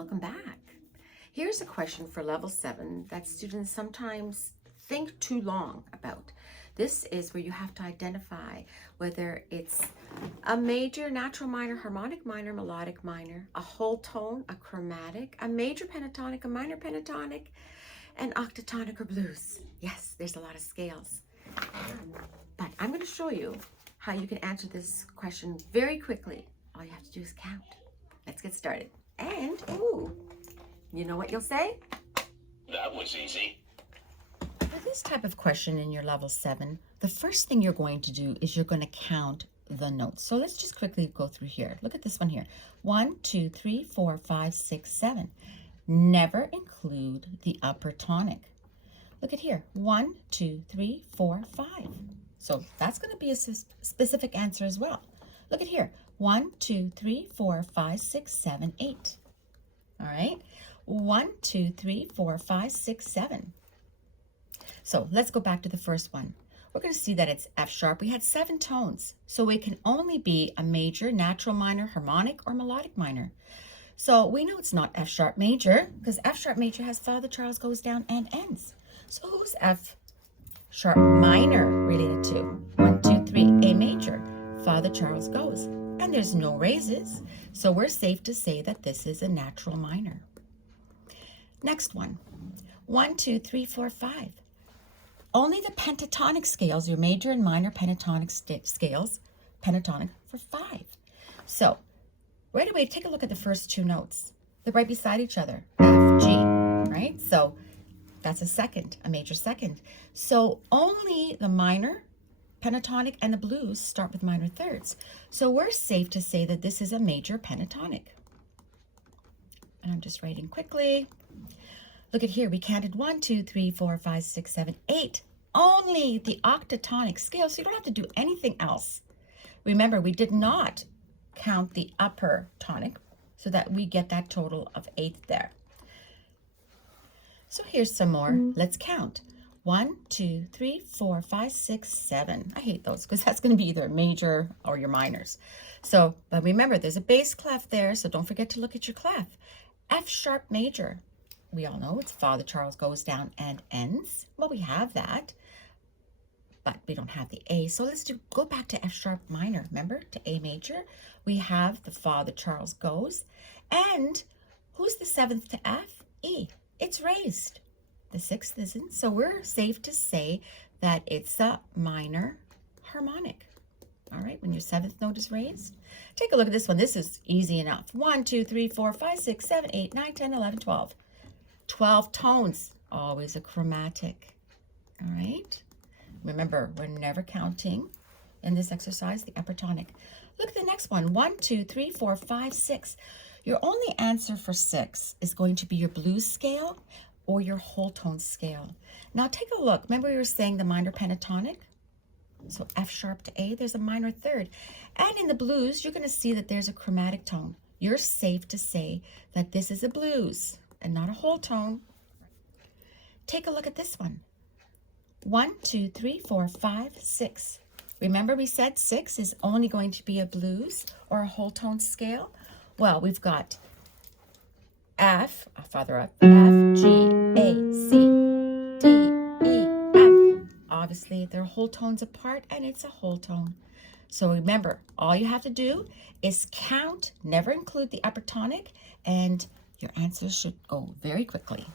welcome back. Here's a question for level 7 that students sometimes think too long about. This is where you have to identify whether it's a major, natural minor, harmonic minor, melodic minor, a whole tone, a chromatic, a major pentatonic, a minor pentatonic, an octatonic or blues. Yes, there's a lot of scales. But I'm going to show you how you can answer this question very quickly. All you have to do is count. Let's get started. And, ooh, you know what you'll say? That was easy. For this type of question in your level 7, the first thing you're going to do is you're going to count the notes. So let's just quickly go through here. Look at this one here. 1, 2, 3, 4, 5, 6, 7. Never include the upper tonic. Look at here. 1, 2, 3, 4, 5. So that's going to be a specific answer as well. Look at here. 1, 2, 3, 4, 5, 6, 7, 8. All right. 1, 2, 3, 4, 5, 6, 7. So let's go back to the first one. We're going to see that it's F sharp. We had 7 tones, so it can only be a major, natural minor, harmonic, or melodic minor. So we know it's not F sharp major because F sharp major has Father Charles goes down and ends. So who's F sharp minor related to? 1, 2, 3, A major, Father Charles goes. And there's no raises, so we're safe to say that this is a natural minor. Next one. 1, 2, 3, 4, 5. Only the pentatonic scales, your major and minor pentatonic scales, pentatonic for 5. So right away, take a look at the first 2 notes. They're right beside each other, F, G, right? So that's a second, a major second. So only the minor, pentatonic, and the blues start with minor thirds. So we're safe to say that this is a major pentatonic. And I'm just writing quickly. Look at here, we counted 1, 2, 3, 4, 5, 6, 7, 8. Only the octatonic scale, so you don't have to do anything else. Remember, we did not count the upper tonic, so that we get that total of 8 there. So here's some more. Let's count. 1, 2, 3, 4, 5, 6, 7. I hate those because that's going to be either major or your minors. So, but remember, there's a bass clef there, so don't forget to look at your clef. F sharp major. We all know it's Father Charles goes down and ends. Well, we have that, but we don't have the A. So let's go back to F sharp minor. Remember, to A major, we have the Father Charles goes. And who's the 7th to F? E. It's raised. The 6th isn't. So we're safe to say that it's a minor harmonic. All right, when your 7th note is raised. Take a look at this one. This is easy enough. 1, 2, 3, 4, 5, 6, 7, 8, 9, 10, 11, 12. 12 tones, always a chromatic. All right. Remember, we're never counting in this exercise the upper tonic. Look at the next one. 1, 2, 3, 4, 5, 6. Your only answer for 6 is going to be your blues scale or your whole tone scale. Now take a look. Remember we were saying the minor pentatonic? So F sharp to A, there's a minor third. And in the blues, you're going to see that there's a chromatic tone. You're safe to say that this is a blues and not a whole tone. Take a look at this one. 1, 2, 3, 4, 5, 6. Remember we said 6 is only going to be a blues or a whole tone scale? Well, we've got F, Father F, G, A, C, D, E, F. Obviously, they're whole tones apart and it's a whole tone. So remember, all you have to do is count, never include the upper tonic, and your answers should go very quickly.